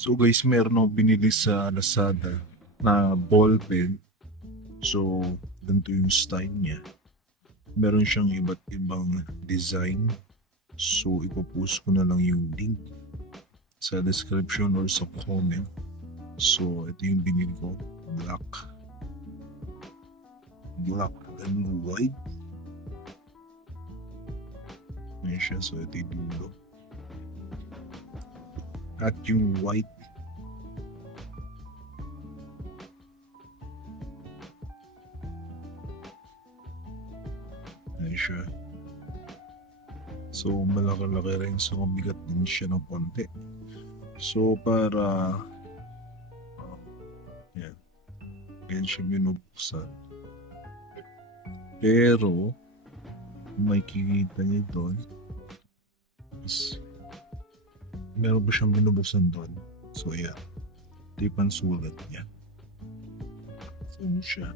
So guys, meron akong binili sa Lazada na ball pen. So, ganito yung style niya. Meron siyang iba't ibang design. So, ipopost ko na lang yung link sa description or sa comment. So, ito yung binili ko. Black. Black and white. Ayan siya. So, ito yung dulo. At yung white. Ayan siya. So, malaki-laki rin. So, mabigat din siya ng konti. So, para yan. Ayan siya binubuksan. Pero, may kikita niyo doon. Meron ba siyang binubuksan doon? So, yeah. Ito yung pansulat niya. So, ano siya?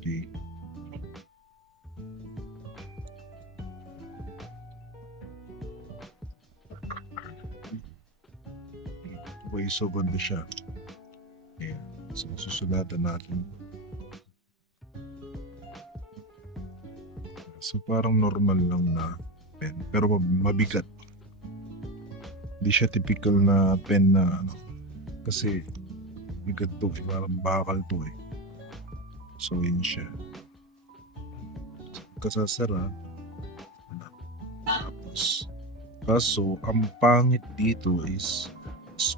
Okay. Okay, so ganda siya. Ayan. So, susulatan natin. So, parang normal lang na pen. Pero mabigat. Hindi siya typical na pen na ano. Kasi, bigat to. Parang bakal to eh. So, yun siya. Kasasara. Tapos, kaso, ang pangit dito is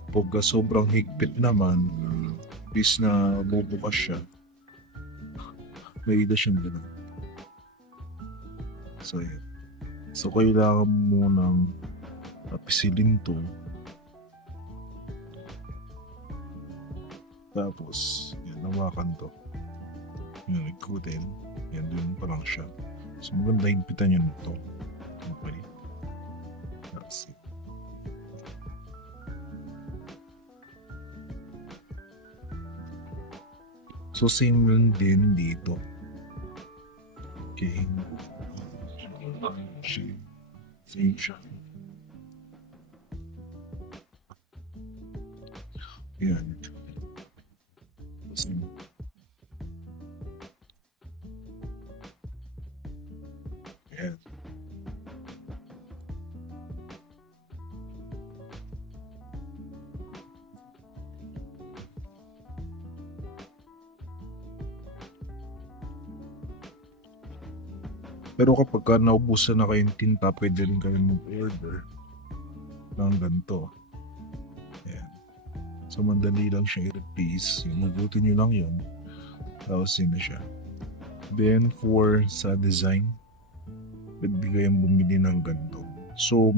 pagka sobrang higpit naman, bis na bubukas siya, may ida siyang ganun. So, yun. So, kailangan mo nang pisilin to. Tapos, yan, nawakan to. Yan, ikutin. Yan, dun pa lang siya. So, maganda higpitan yun ito. Okay. That's it. So, same lang din dito. Okay. Same siya. Yan. Same. Yan. Pero kapag ka naubusan na kayong tinta, pwede rin kayo mag-order ng ganito. Ayan. So, mandali lang siya i-replace. Magutin nyo lang yun. Tapos yun na siya. Then, for sa design, pwede kayong bumili ng ganito. So,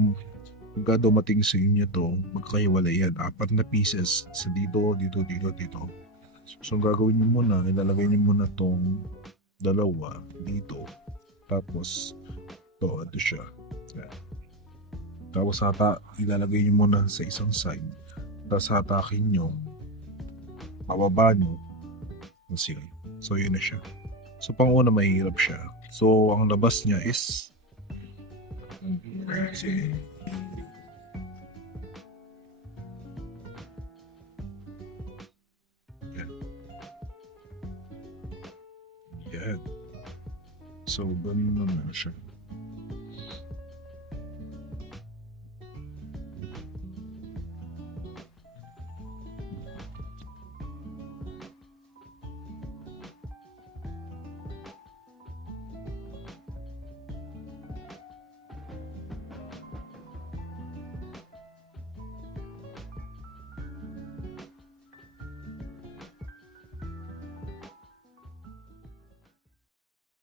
pagka dumating sa inyo to, magkaiwalay yan. 4 na pieces. Sa dito, dito, dito, dito. So, ang gagawin nyo muna, ilalagay nyo muna tong dalawa dito. Tapos, ito siya. Yan. Tapos ilalagay nyo muna sa isang side. Tapos hatakin nyo. Pababa nyo. Tapos yun. So, yun na siya. So, pang-una mahirap siya. So, ang labas niya is yan. Yan. So, ganun naman siya.